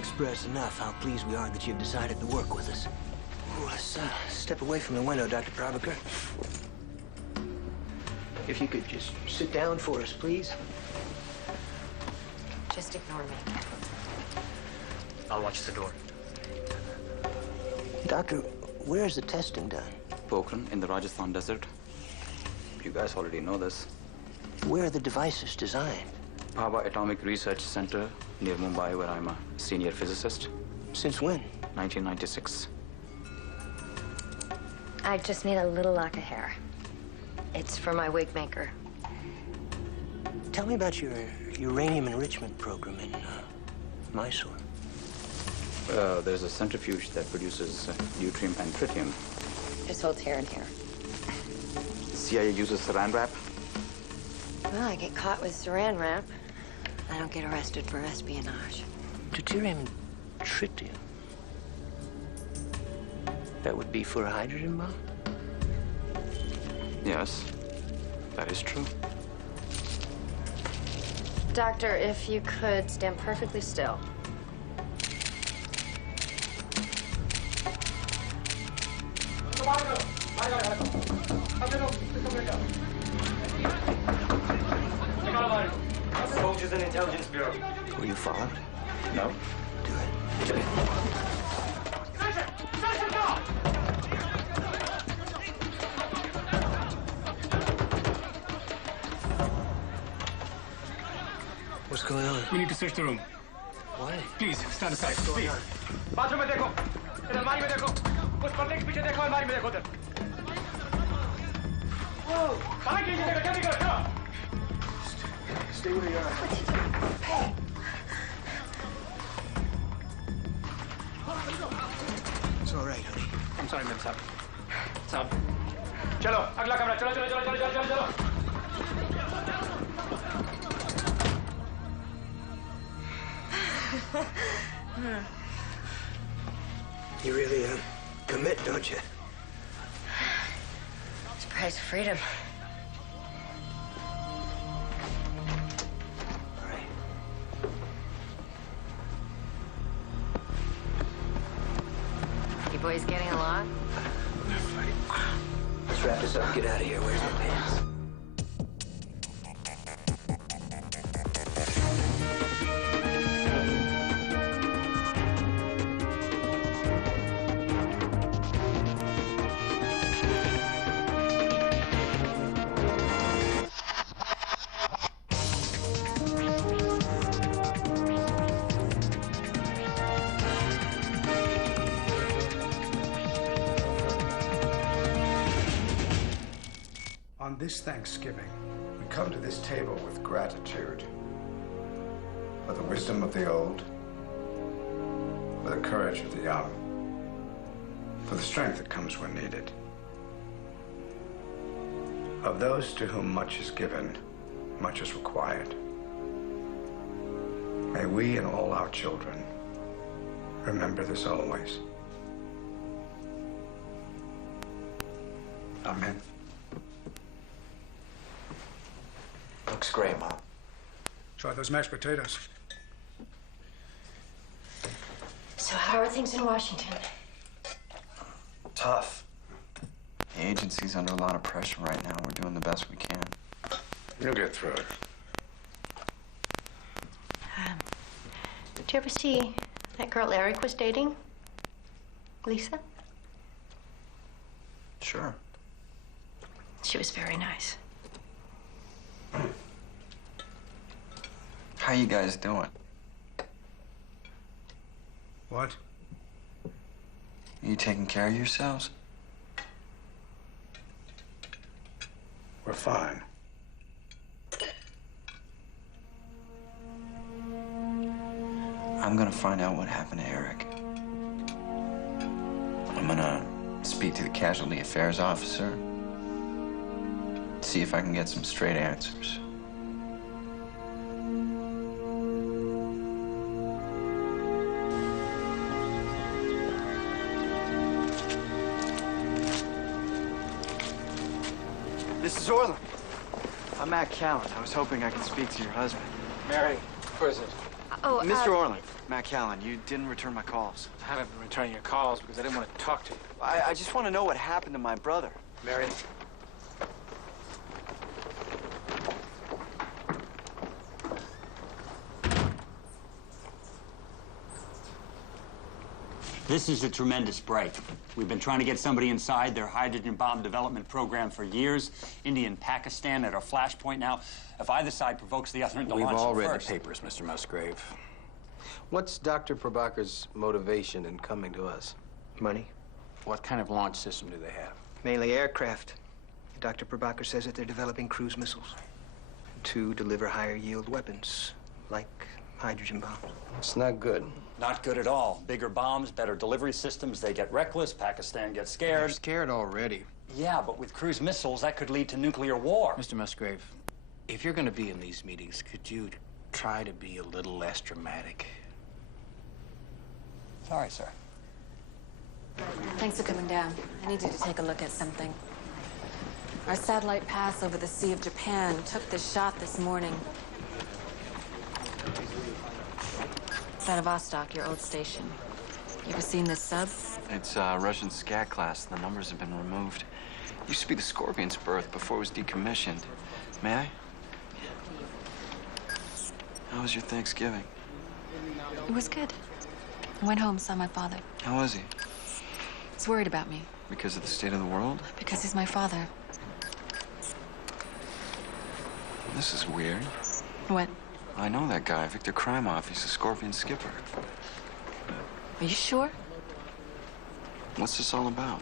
express enough how pleased we are that you've decided to work with us. Oh, let's step away from the window, Dr. Prabhakar. If you could just sit down for us, please. Just ignore me. I'll watch the door. Doctor, where's the testing done? Pokhran in the Rajasthan desert. You guys already know this. Where are the devices designed? Bhabha Atomic Research Center near Mumbai, where I'm a senior physicist. Since when? 1996. I just need a little lock of hair. It's for my wig maker. Tell me about your uranium enrichment program in Mysore. There's a centrifuge that produces deuterium and tritium. Just holds hair in here. CIA uses saran wrap. Well, I get caught with saran wrap. I don't get arrested for espionage. Deuterium and tritium. That would be for a hydrogen bomb? Yes, that is true. Doctor, if you could stand perfectly still. Soldiers and Intelligence Bureau. Were you followed? No? Do it. What's going on? We need to search the room. Why? Please, stand aside. What's going Please. on? Bathroom में देखो, इधर अलमारी में देखो, उस पर्दे के पीछे देखो, अलमारी में देखो उधर. बाहर कीजिए, देखो, जल्दी करो, चलो. Stay where you are. Hey! It's all right, honey. I'm sorry, ma'am साहब. साहब. चलो, अगला कमरा, चलो, चलो, चलो, चलो, चलो, चलो. You really commit, don't you? It's the price of freedom. All right. You boys getting along? Let's wrap this up and get out of here. Where's my pants? On this Thanksgiving, we come to this table with gratitude for the wisdom of the old, for the courage of the young, for the strength that comes when needed. Of those to whom much is given, much is required. May we and all our children remember this always. Amen. Looks great, Mom. Try those mashed potatoes. So how are things in Washington? Tough. The agency's under a lot of pressure right now. We're doing the best we can. You'll get through it. Did you ever see that girl Eric was dating? Lisa? Sure. She was very nice. How you guys doing? What? You taking care of yourselves? We're fine. I'm gonna find out what happened to Eric. I'm gonna speak to the casualty affairs officer. See if I can get some straight answers. This is Orland. I'm Matt Callan. I was hoping I could speak to your husband. Mary, where is it? Oh, Mr. Orland, Matt Callan, you didn't return my calls. I haven't been returning your calls because I didn't want to talk to you. I just want to know what happened to my brother. Mary? This is a tremendous break. We've been trying to get somebody inside their hydrogen bomb development program for years. India and Pakistan at a flashpoint now. If either side provokes the other into We've launching all read first. the papers, Mr. Musgrave. What's Dr. Prabaker's motivation in coming to us? Money. What kind of launch system do they have? Mainly aircraft. Dr. Prabaker says that they're developing cruise missiles to deliver higher yield weapons, like hydrogen bombs. It's not good. Not good at all. Bigger bombs, better delivery systems. They get reckless. Pakistan gets They're scared. scared already. Yeah, but with cruise missiles, that could lead to nuclear war. Mr. Musgrave, if you're going to be in these meetings, could you try to be a little less dramatic? Sorry, sir. Thanks for coming down. I need you to take a look at something. Our satellite pass over the Sea of Japan took this shot this morning. It's out of Vostok, your old station. You ever seen this sub? It's Russian Scat class. The numbers have been removed. Used to be the Scorpion's berth before it was decommissioned. May I? How was your Thanksgiving? It was good. I went home, saw my father. How was he? He's worried about me, Because of the state of the world? because he's my father. This is weird. What? I know that guy, Victor Krymov. He's the Scorpion skipper. Are you sure? What's this all about?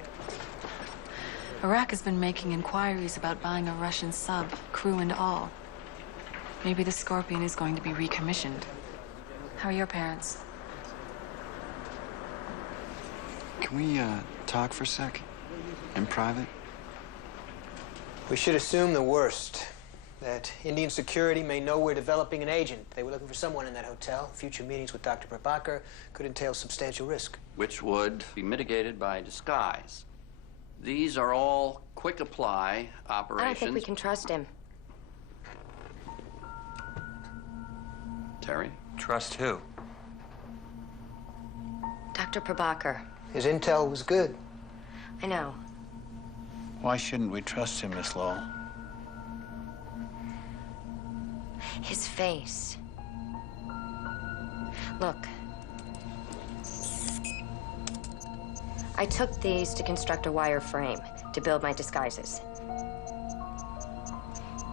Iraq has been making inquiries about buying a Russian sub, crew and all. Maybe the Scorpion is going to be recommissioned. How are your parents? Can we, talk for a sec? In private? We should assume the worst. That Indian security may know we're developing an agent. They were looking for someone in that hotel. Future meetings with Dr. Prabaker could entail substantial risk. Which would be mitigated by disguise. These are all quick apply operations. I don't think we can trust him. Terry? Trust who? Dr. Prabaker. His intel was good. I know. Why shouldn't we trust him, Miss Lowell? His face. Look. I took these to construct a wire frame to build my disguises.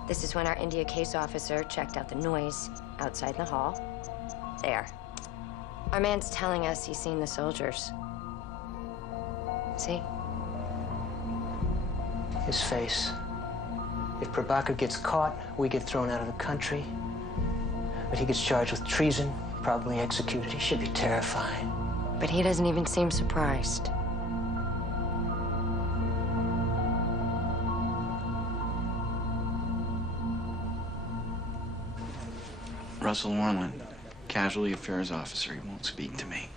This is when our India case officer checked out the noise outside the hall. There. Our man's telling us he's seen the soldiers. See? His face. If Prabaker gets caught, we get thrown out of the country. But he gets charged with treason, probably executed. He should be terrified. But he doesn't even seem surprised. Russell Orland, casualty affairs officer. He won't speak to me.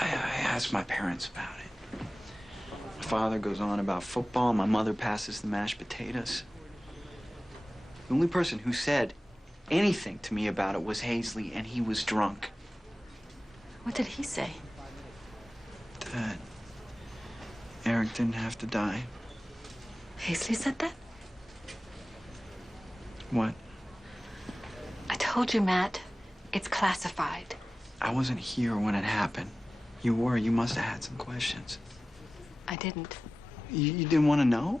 I asked my parents about it. My father goes on about football. My mother passes the mashed potatoes. The only person who said anything to me about it was Hazley, and he was drunk. What did he say? That Eric didn't have to die. Hazley said that? What? I told you, Matt. It's classified. I wasn't here when it happened. You were. You must have had some questions. I didn't. You didn't want to know?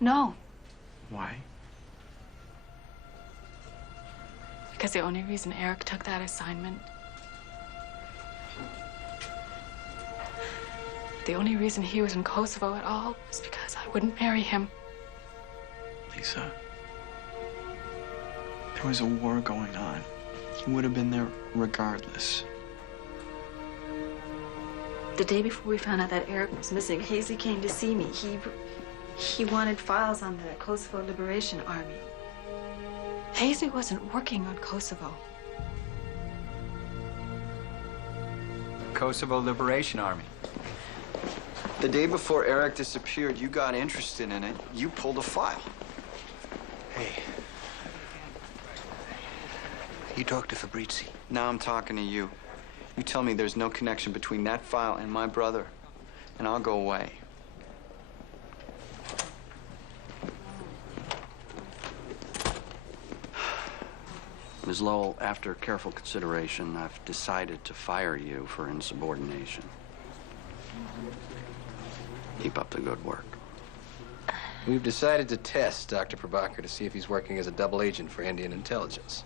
No, Why? because the only reason Eric took that assignment, the only reason he was in Kosovo at all was because I wouldn't marry him. Lisa, there was a war going on. He would have been there regardless. The day before we found out that Eric was missing, Hazley came to see me. He wanted files on the Kosovo Liberation Army. Hazley wasn't working on Kosovo. Kosovo Liberation Army. The day before Eric disappeared, you got interested in it. You pulled a file. Hey. You talked to Fabrizi. Now I'm talking to you. You tell me there's no connection between that file and my brother, and I'll go away. Ms. Lowell, after careful consideration, I've decided to fire you for insubordination. Keep up the good work. We've decided to test Dr. Prabhakar to see if he's working as a double agent for Indian intelligence.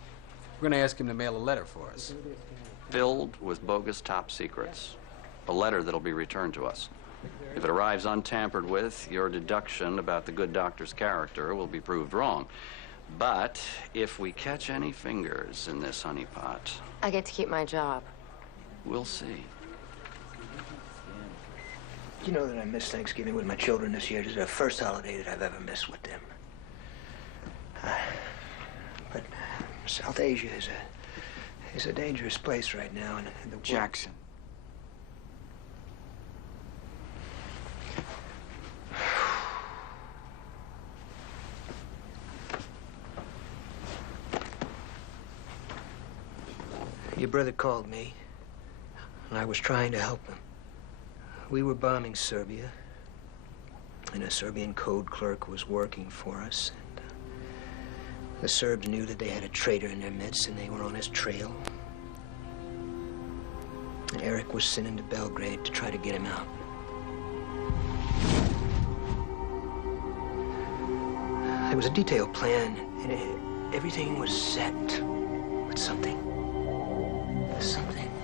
We're going to ask him to mail a letter for us. Filled with bogus top secrets. A letter that'll be returned to us. If it arrives untampered with, your deduction about the good doctor's character will be proved wrong. But if we catch any fingers in this honeypot... I get to keep my job. We'll see. You know that I missed Thanksgiving with my children this year. This is the first holiday that I've ever missed with them. But South Asia is a dangerous place right now, and the Jackson. Your brother called me, and I was trying to help him. We were bombing Serbia, and a Serbian code clerk was working for us. And the Serbs knew that they had a traitor in their midst, and they were on his trail. And Eric was sent into Belgrade to try to get him out. There was a detailed plan, and everything was set. But something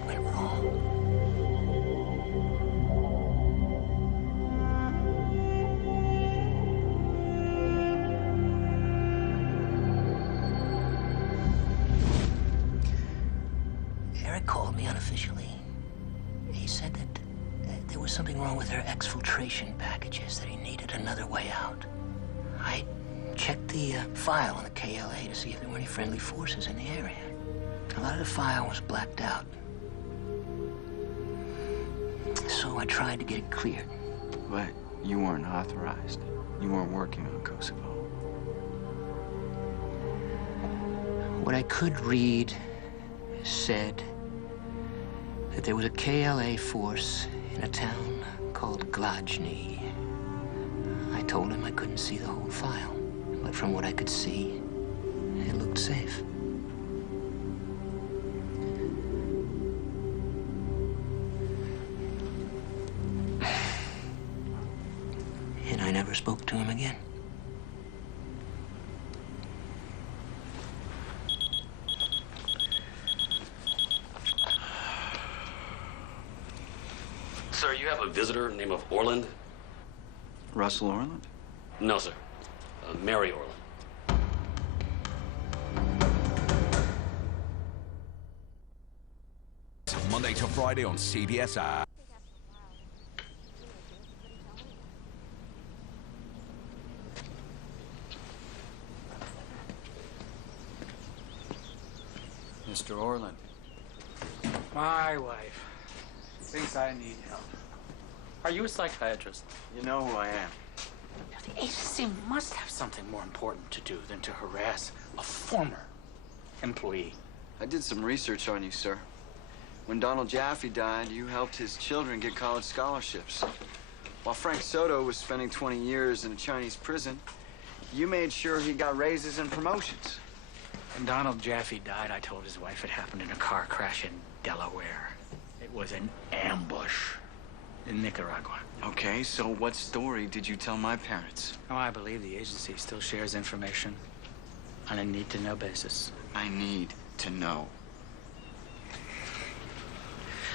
went wrong. Eric called me unofficially. He said that there was something wrong with their exfiltration packages, that he needed another way out. I checked the file on the KLA to see if there were any friendly forces in the area. A lot of the file was blacked out. So I tried to get it cleared. But you weren't authorized. You weren't working on Kosovo. What I could read said that there was a KLA force in a town called Glajny. I told him I couldn't see the whole file, but from what I could see, it looked safe. And I never spoke to him again. Sir, you have a visitor named of Orland? Russell Orland? No, sir. Mary Orland. Monday to Friday on CBS. Mr. Orland. My wife thinks I need help. Are you a psychiatrist? You know who I am. The agency must have something more important to do than to harass a former employee. I did some research on you, sir. When Donald Jaffe died, you helped his children get college scholarships. While Frank Soto was spending 20 years in a Chinese prison, you made sure he got raises and promotions. When Donald Jaffe died, I told his wife it happened in a car crash in Delaware. It was an ambush in Nicaragua. Okay, so what story did you tell my parents? Oh, I believe the agency still shares information on a need-to-know basis. I need to know.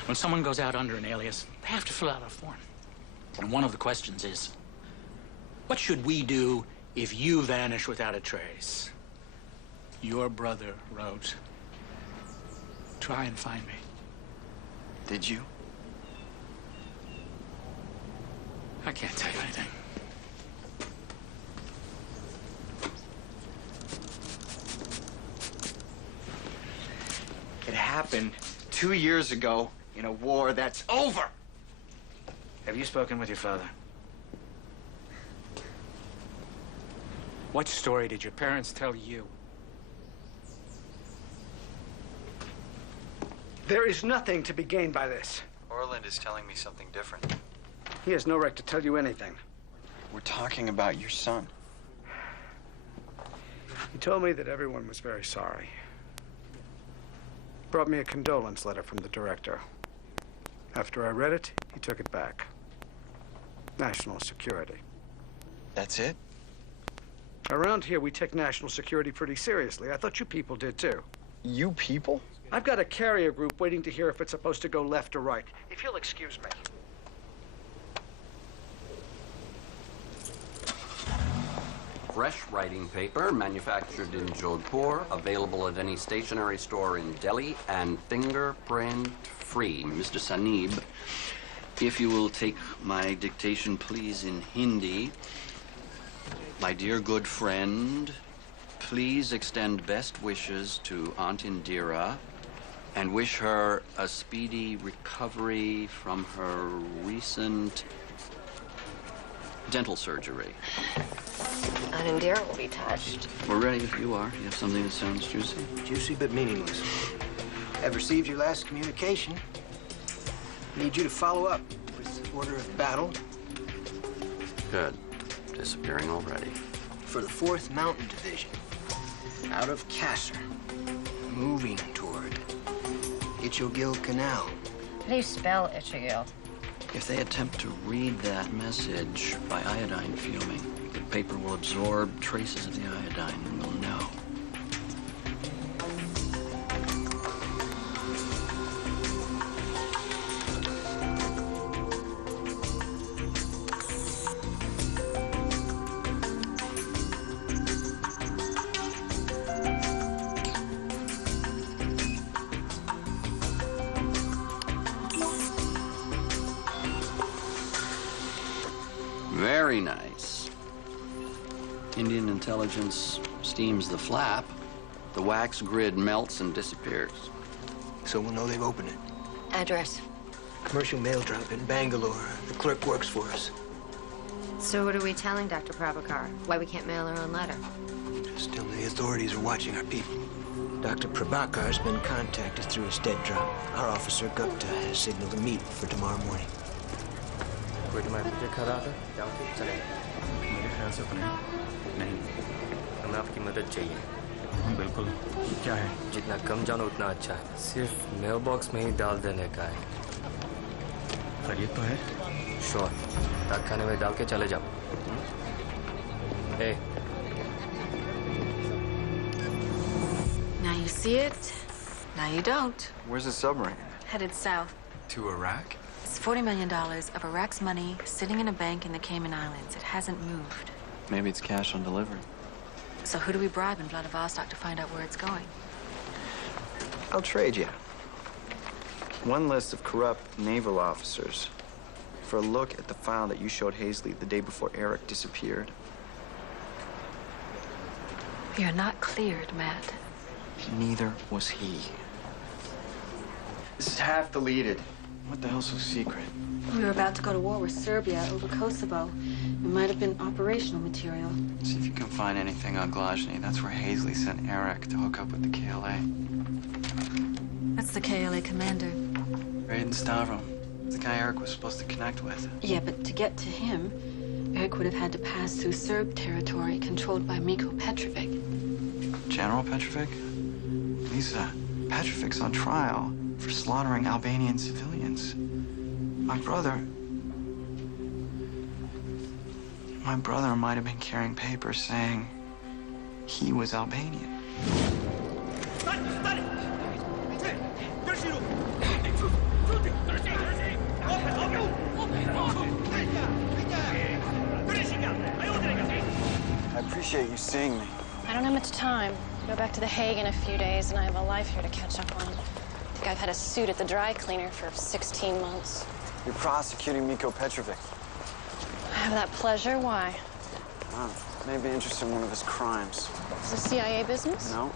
When someone goes out under an alias, they have to fill out a form. And one of the questions is, what should we do if you vanish without a trace? Your brother wrote, try and find me. Did you? I can't tell you anything. It happened 2 years ago in a war that's over. Have you spoken with your father? What story did your parents tell you? There is nothing to be gained by this. Orland is telling me something different. He has no right to tell you anything. We're talking about your son. He told me that everyone was very sorry. Brought me a condolence letter from the director. After I read it, he took it back. National security. That's it? Around here, we take national security pretty seriously. I thought you people did, too. You people? I've got a carrier group waiting to hear if it's supposed to go left or right. If you'll excuse me. Fresh writing paper, manufactured in Jodhpur, available at any stationery store in Delhi, and fingerprint-free. Mr. Sanib, if you will take my dictation, please, in Hindi. My dear good friend, please extend best wishes to Aunt Indira and wish her a speedy recovery from her recent dental surgery. Aunt Indira will be touched. We're ready if you are. You have something that sounds juicy? Juicy but meaningless. I've received your last communication. Need you to follow up with order of battle. Good. Disappearing already. For the 4th Mountain Division. Out of Kasser. Moving toward Ichogil Canal. How do you spell Ichogil? If they attempt to read that message by iodine fuming, the paper will absorb traces of the iodine and we'll know. Very nice. Indian intelligence steams the flap. The wax grid melts and disappears. So we'll know they've opened it. Address. Commercial mail drop in Bangalore. The clerk works for us. So what are we telling Dr. Prabhakar? Why we can't mail our own letter? Just tell them the authorities are watching our people. Dr. Prabhakar's been contacted through his dead drop. Our officer, Gupta, has signaled a meet for tomorrow morning. कोई तुम्हारे मुझे खड़ा था जाओ चले मेरे ख्याल से तो नहीं हमें आपकी मदद चाहिए बिल्कुल क्या है जितना कम जानो उतना अच्छा है सिर्फ मेल बॉक्स में ही डाल देने का है खरीद तो है श्योर डाक खाने में डाल के चले जाओ Hey. Now you see it, now you don't. Where's the submarine? Headed south. To Iraq? It's $40 million of Iraq's money sitting in a bank in the Cayman Islands. It hasn't moved. Maybe it's cash on delivery. So who do we bribe in Vladivostok to find out where it's going? I'll trade you. One list of corrupt naval officers for a look at the file that you showed Hazley the day before Eric disappeared. You're not cleared, Matt. Neither was he. This is half deleted. What the hell's so secret? We were about to go to war with Serbia over Kosovo. It might have been operational material. See if you can find anything on Glazny. That's where Hazley sent Eric to hook up with the KLA. That's the KLA commander. Raiden Stavro. The guy Eric was supposed to connect with. Yeah, but to get to him, Eric would have had to pass through Serb territory controlled by Miko Petrovic. General Petrovic? Lisa, Petrovic's on trial for slaughtering Albanian civilians. My brother might have been carrying papers saying he was Albanian. I appreciate you seeing me. I don't have much time. Go back to The Hague in a few days, and I have a life here to catch up on. I think I've had a suit at the dry cleaner for 16 months. You're prosecuting Miko Petrovic. I have that pleasure. Why? Wow. Maybe interested in one of his crimes. Is this CIA business? No.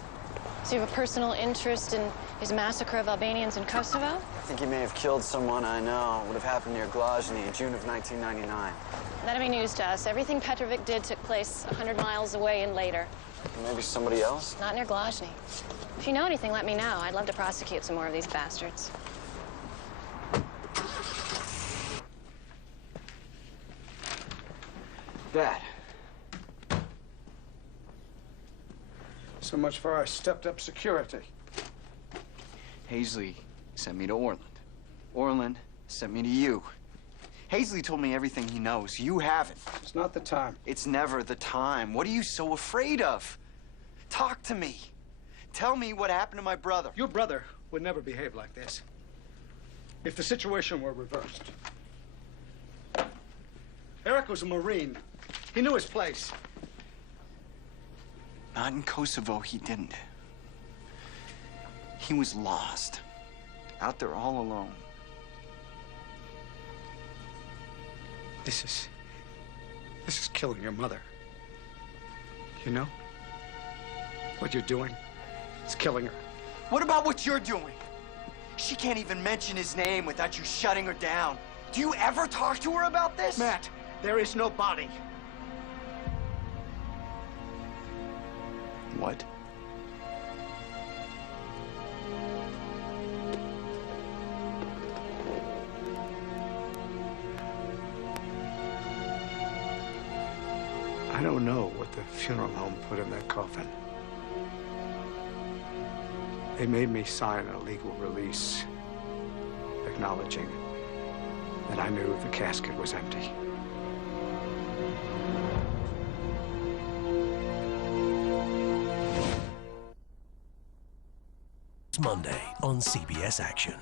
So you have a personal interest in his massacre of Albanians in Kosovo? I think he may have killed someone I know. It would have happened near Glazny in June of 1999. That'd be news to us. Everything Petrovic did took place 100 miles away and later. Maybe somebody else? Not near Glazny. If you know anything, let me know. I'd love to prosecute some more of these bastards. Dad. So much for our stepped-up security. Hazley sent me to Orland. Orland sent me to you. Hazley told me everything he knows. You haven't. It's not the time. It's never the time. What are you so afraid of? Talk to me. Tell me what happened to my brother. Your brother would never behave like this. If the situation were reversed. Eric was a Marine. He knew his place. Not in Kosovo, he didn't. He was lost. Out there all alone. This is killing your mother. You know? What you're doing is killing her. What about what you're doing? She can't even mention his name without you shutting her down. Do you ever talk to her about this? Matt, there is no body. What? I don't know what the funeral home put in that coffin. They made me sign a legal release acknowledging that I knew the casket was empty. Monday on CBS Action.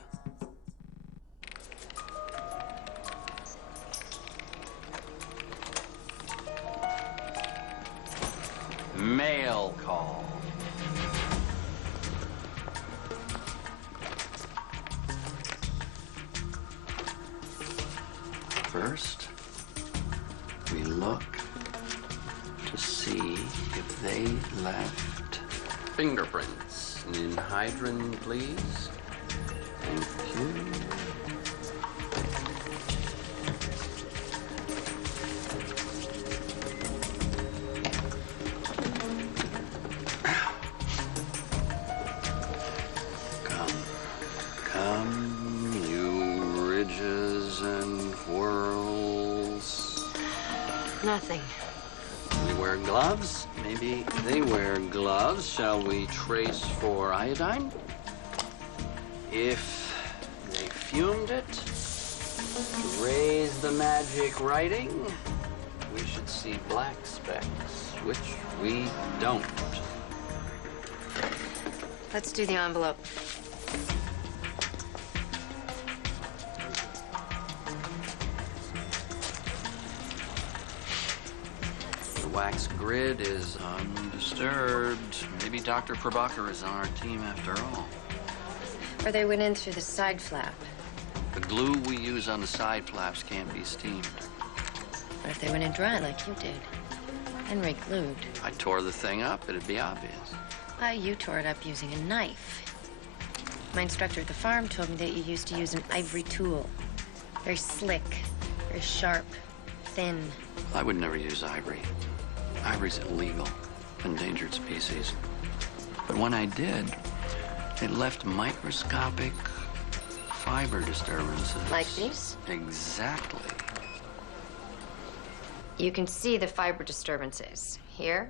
Mail call. First, we look to see if they left fingerprints. In hydrant, please. Thank you. Come, you ridges and whirls. Nothing. We wear gloves. Maybe they wear gloves. Shall we trace for iodine? If they fumed it, to raise the magic writing, we should see black specks, which we don't. Let's do the envelope. The wax grid is undisturbed. Maybe Dr. Prabhakar is on our team after all. Or they went in through the side flap. The glue we use on the side flaps can't be steamed. What if they went in dry like you did? And re-glued? I tore the thing up, it'd be obvious. Why, you tore it up using a knife. My instructor at the farm told me that you used to use an ivory tool. Very slick, very sharp, thin. I would never use ivory. Ivory's illegal, endangered species. But when I did, it left microscopic fiber disturbances. Like these? Exactly. You can see the fiber disturbances. Here,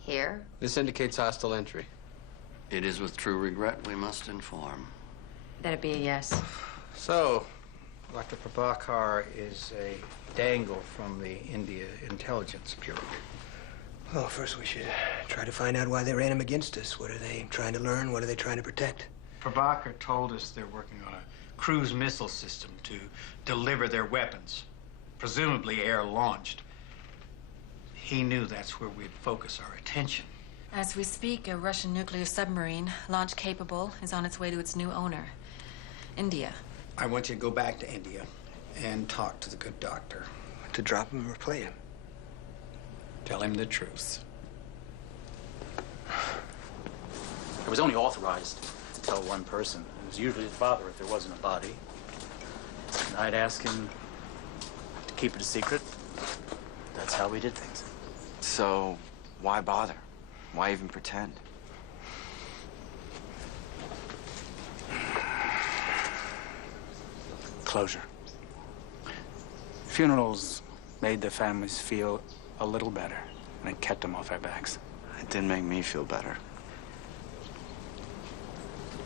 here. This indicates hostile entry. It is with true regret we must inform. That'd be a yes. So, Dr. Prabhakar is a dangle from the India Intelligence Bureau. Well, first we should try to find out why they ran him against us. What are they trying to learn? What are they trying to protect? Prabhakar told us they're working on a cruise missile system to deliver their weapons, presumably air-launched. He knew that's where we'd focus our attention. As we speak, a Russian nuclear submarine, launch-capable, is on its way to its new owner, India. I want you to go back to India and talk to the good doctor. To drop him or play him? Tell him the truth. It was only authorized to tell one person. It was usually the father if there wasn't a body. And I'd ask him to keep it a secret. That's how we did things. So, why bother? Why even pretend? Closure. Funerals made the families feel a little better, and it kept them off our backs. It didn't make me feel better.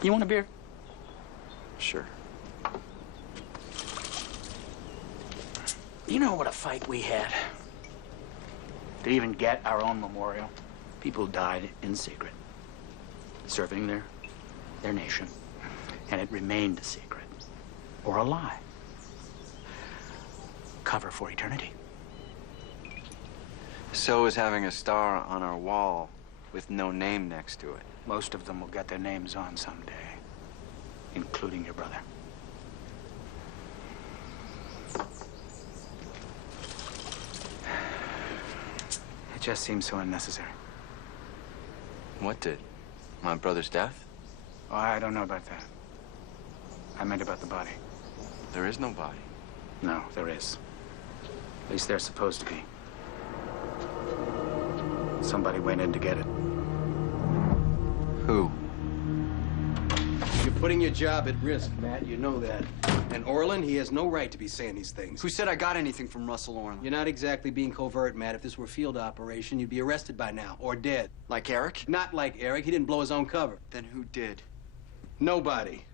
You want a beer? Sure. You know what a fight we had to even get our own memorial? People died in secret, serving their nation, and it remained a secret, or a lie. Cover for eternity. So is having a star on our wall with no name next to it. Most of them will get their names on someday, including your brother. It just seems so unnecessary. What did? My brother's death? Oh, I don't know about that. I meant about the body. There is no body. No, there is. At least there's supposed to be. Somebody went in to get it. Who? You're putting your job at risk, Matt. You know that. And Orland, he has no right to be saying these things. Who said I got anything from Russell Orland? You're not exactly being covert, Matt. If this were a field operation, you'd be arrested by now, or dead. Like Eric? Not like Eric. He didn't blow his own cover. Then who did? Nobody.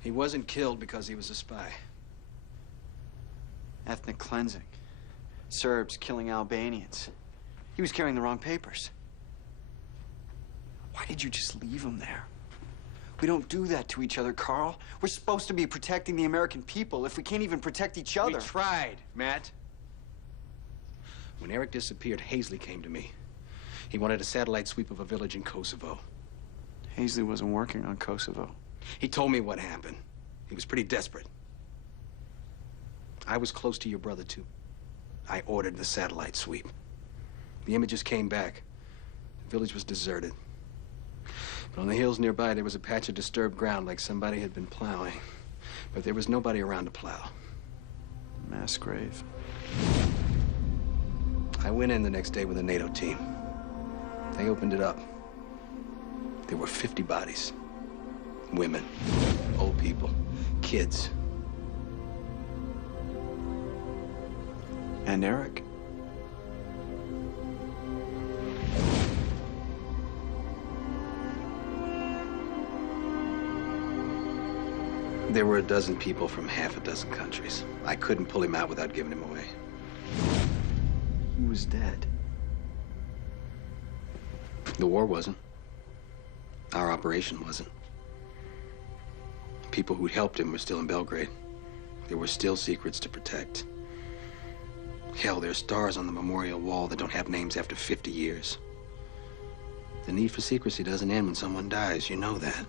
He wasn't killed because he was a spy. Ethnic cleansing. Serbs killing Albanians. He was carrying the wrong papers. Why did you just leave him there? We don't do that to each other, Carl. We're supposed to be protecting the American people if we can't even protect each other. We tried, Matt. When Eric disappeared, Hazley came to me. He wanted a satellite sweep of a village in Kosovo. Hazley wasn't working on Kosovo. He told me what happened. He was pretty desperate. I was close to your brother, too. I ordered the satellite sweep. The images came back. The village was deserted. But on the hills nearby, there was a patch of disturbed ground like somebody had been plowing. But there was nobody around to plow. Mass grave. I went in the next day with a NATO team. They opened it up. There were 50 bodies. Women, old people, kids. And Eric? There were a dozen people from half a dozen countries. I couldn't pull him out without giving him away. He was dead. The war wasn't. Our operation wasn't. People who'd helped him were still in Belgrade. There were still secrets to protect. Hell, there's stars on the memorial wall that don't have names after 50 years. The need for secrecy doesn't end when someone dies. You know that.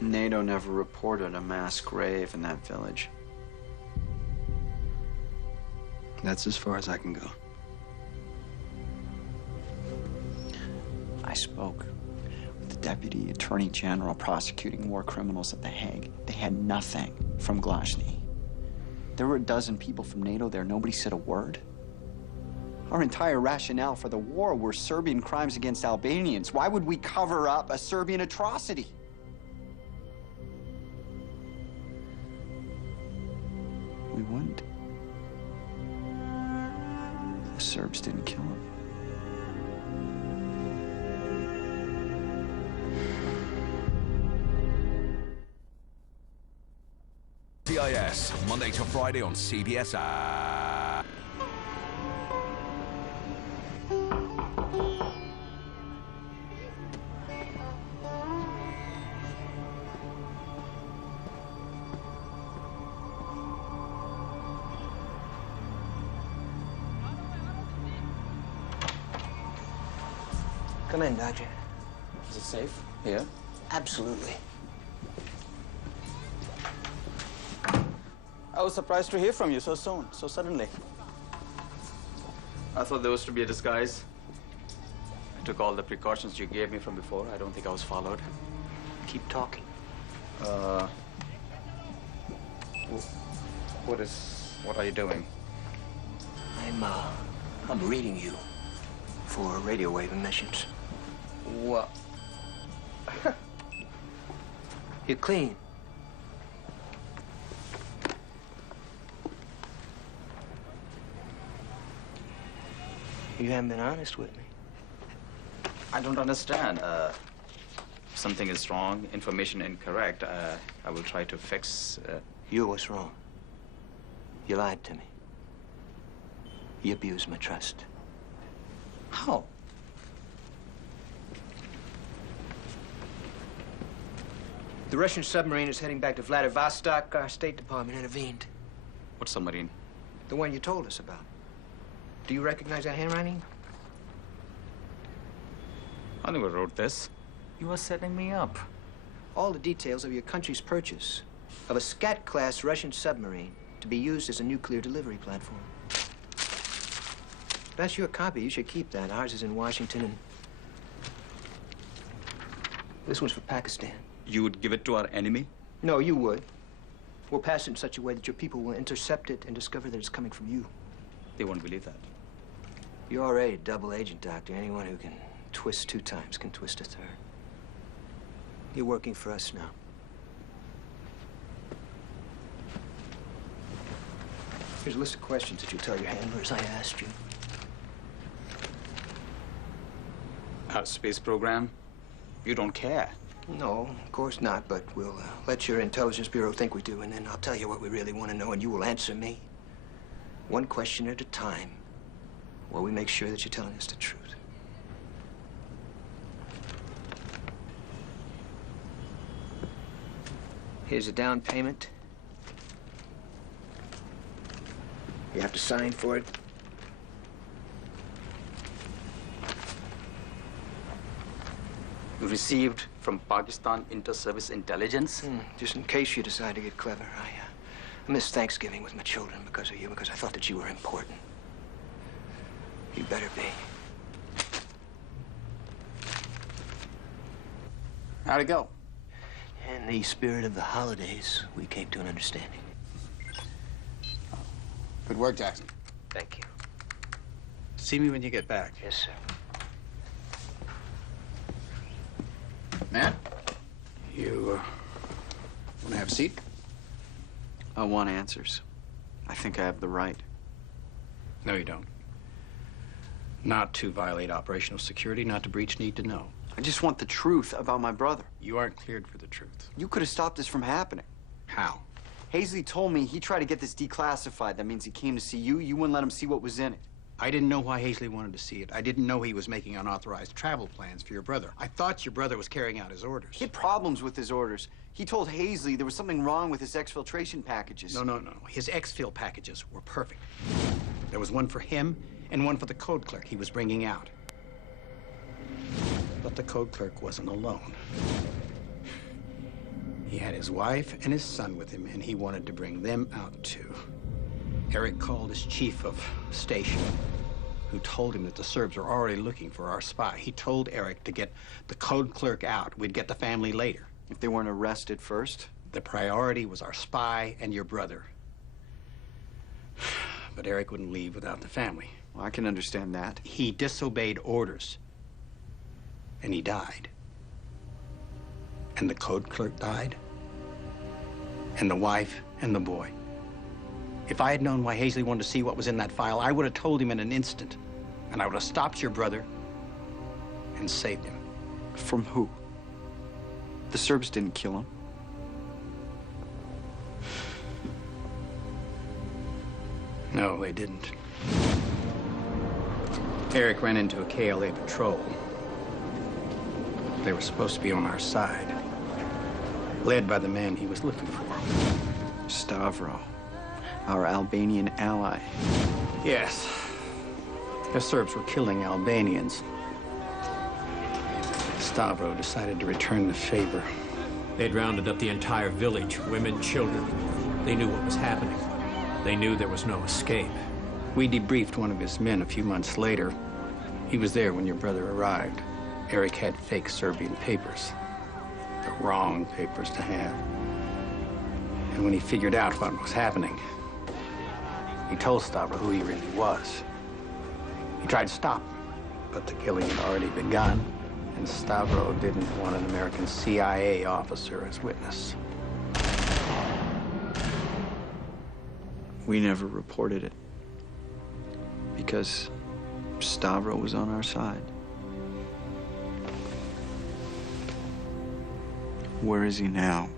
NATO never reported a mass grave in that village. That's as far as I can go. I spoke with the Deputy Attorney General prosecuting war criminals at The Hague. They had nothing from Glasny. There were a dozen people from NATO there. Nobody said a word. Our entire rationale for the war were Serbian crimes against Albanians. Why would we cover up a Serbian atrocity? We wouldn't. The Serbs didn't kill him. CIS, Monday to Friday on CBS. Come in, Doctor. Is it safe here? Absolutely. I was surprised to hear from you so soon, so suddenly. I thought there was to be a disguise. I took all the precautions you gave me from before. I don't think I was followed. Keep talking. What are you doing? I'm reading you for radio wave emissions. What? You're clean. You haven't been honest with me. I don't understand. Something is wrong, information incorrect. I will try to fix. You're what's wrong. You lied to me. You abused my trust. How? The Russian submarine is heading back to Vladivostok. Our State Department intervened. What submarine? The one you told us about. Do you recognize that handwriting? I never wrote this. You are setting me up. All the details of your country's purchase of a Scat-class Russian submarine to be used as a nuclear delivery platform. That's your copy. You should keep that. Ours is in Washington, and this one's for Pakistan. You would give it to our enemy? No, you would. We'll pass it in such a way that your people will intercept it and discover that it's coming from you. They won't believe that. You're already a double agent, Doctor. Anyone who can twist 2 times can twist a 3rd. You're working for us now. Here's a list of questions that you'll tell your handlers I asked you. Our space program? You don't care. No, of course not, but we'll let your intelligence bureau think we do, and then I'll tell you what we really want to know, and you will answer me. 1 question at a time, while we make sure that you're telling us the truth. Here's a down payment. You have to sign for it. Received from Pakistan Inter-Service Intelligence? Just in case you decide to get clever. I missed Thanksgiving with my children because of you, because I thought that you were important. You better be. How'd it go? In the spirit of the holidays, we came to an understanding. Good work, Jackson. Thank you. See me when you get back. Yes, sir. Matt, you want to have a seat? I want answers. I think I have the right. No, you don't. Not to violate operational security, not to breach need to know. I just want the truth about my brother. You aren't cleared for the truth. You could have stopped this from happening. How? Hazley told me he tried to get this declassified. That means he came to see you. You wouldn't let him see what was in it. I didn't know why Hazley wanted to see it. I didn't know he was making unauthorized travel plans for your brother. I thought your brother was carrying out his orders. He had problems with his orders. He told Hazley there was something wrong with his exfiltration packages. No. His exfil packages were perfect. There was one for him and one for the code clerk he was bringing out. But the code clerk wasn't alone. He had his wife and his son with him, and he wanted to bring them out too. Eric called his chief of station, who told him that the Serbs were already looking for our spy. He told Eric to get the code clerk out. We'd get the family later. If they weren't arrested first? The priority was our spy and your brother. But Eric wouldn't leave without the family. Well, I can understand that. He disobeyed orders, and he died. And the code clerk died, and the wife and the boy. If I had known why Hazley wanted to see what was in that file, I would have told him in an instant, and I would have stopped your brother and saved him. From who? The Serbs didn't kill him. No, they didn't. Eric ran into a KLA patrol. They were supposed to be on our side, led by the man he was looking for. Stavro, our Albanian ally. Yes. The Serbs were killing Albanians. Stavro decided to return the favor. They'd rounded up the entire village, women, children. They knew what was happening. They knew there was no escape. We debriefed one of his men a few months later. He was there when your brother arrived. Eric had fake Serbian papers. The wrong papers to have. And when he figured out what was happening, He told Stavro who he really was. He tried to stop him, but the killing had already begun, and Stavro didn't want an American CIA officer as witness. We never reported it because Stavro was on our side. Where is he now?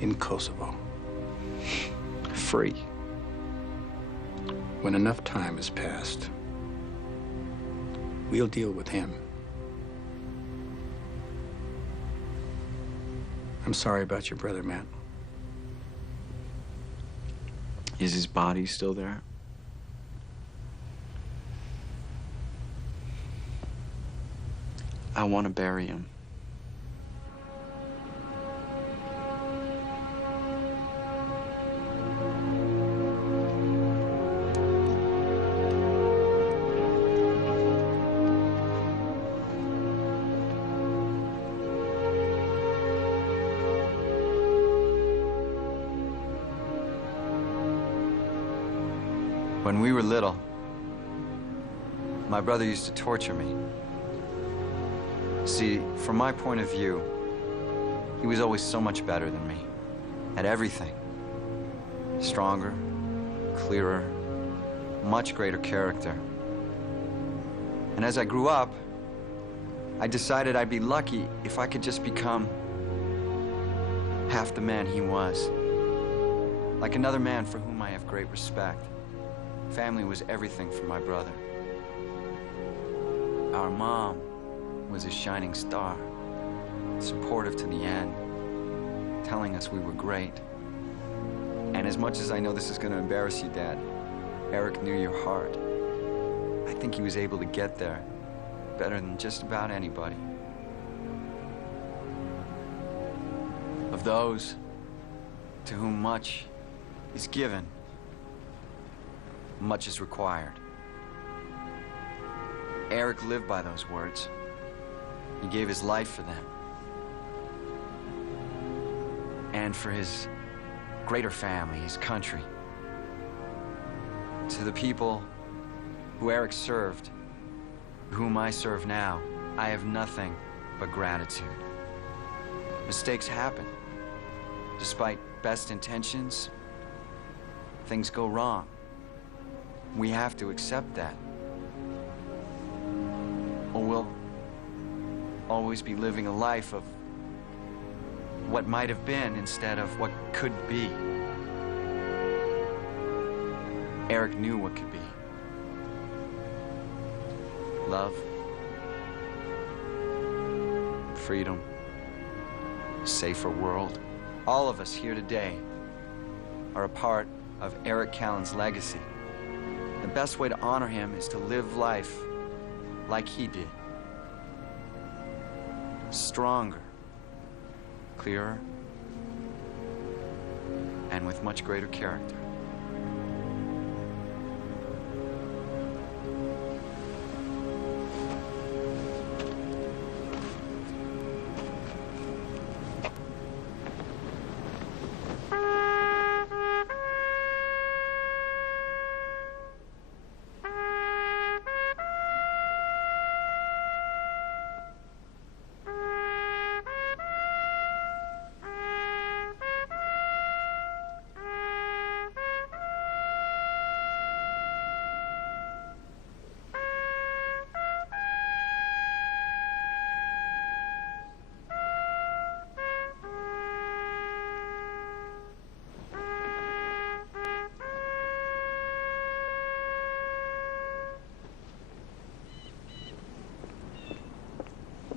In Kosovo. Free. When enough time has passed, we'll deal with him. I'm sorry about your brother, Matt. Is his body still there? I want to bury him. When we were little, my brother used to torture me. See, from my point of view, he was always so much better than me at everything. Stronger, clearer, much greater character. And as I grew up, I decided I'd be lucky if I could just become half the man he was. Like another man for whom I have great respect. Family was everything for my brother. Our mom was a shining star, supportive to the end, telling us we were great. And as much as I know this is going to embarrass you, Dad, Eric knew your heart. I think he was able to get there better than just about anybody. Of those to whom much is given, much is required. Eric lived by those words. He gave his life for them. And for his greater family, his country. To the people who Eric served, whom I serve now, I have nothing but gratitude. Mistakes happen. Despite best intentions, things go wrong. We have to accept that. Or we'll always be living a life of what might have been instead of what could be. Eric knew what could be. Love, freedom, a safer world. All of us here today are a part of Eric Callen's legacy. The best way to honor him is to live life like he did. Stronger, clearer, and with much greater character.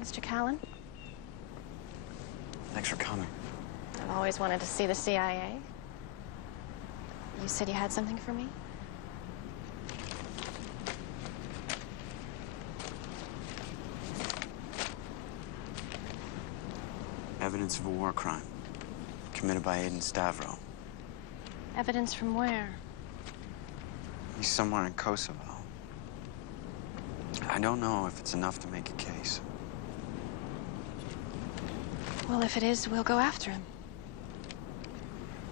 Mr. Callen? Thanks for coming. I've always wanted to see the CIA. You said you had something for me? Evidence of a war crime committed by Aiden Stavro. Evidence from where? He's somewhere in Kosovo. I don't know if it's enough to make a case. Well, if it is, we'll go after him.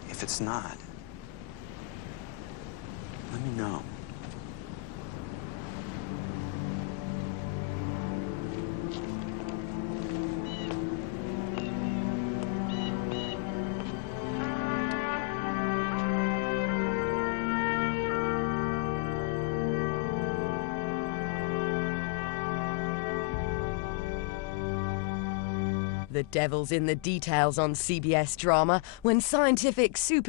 If it's not, know. The devil's in the details on CBS drama when scientific super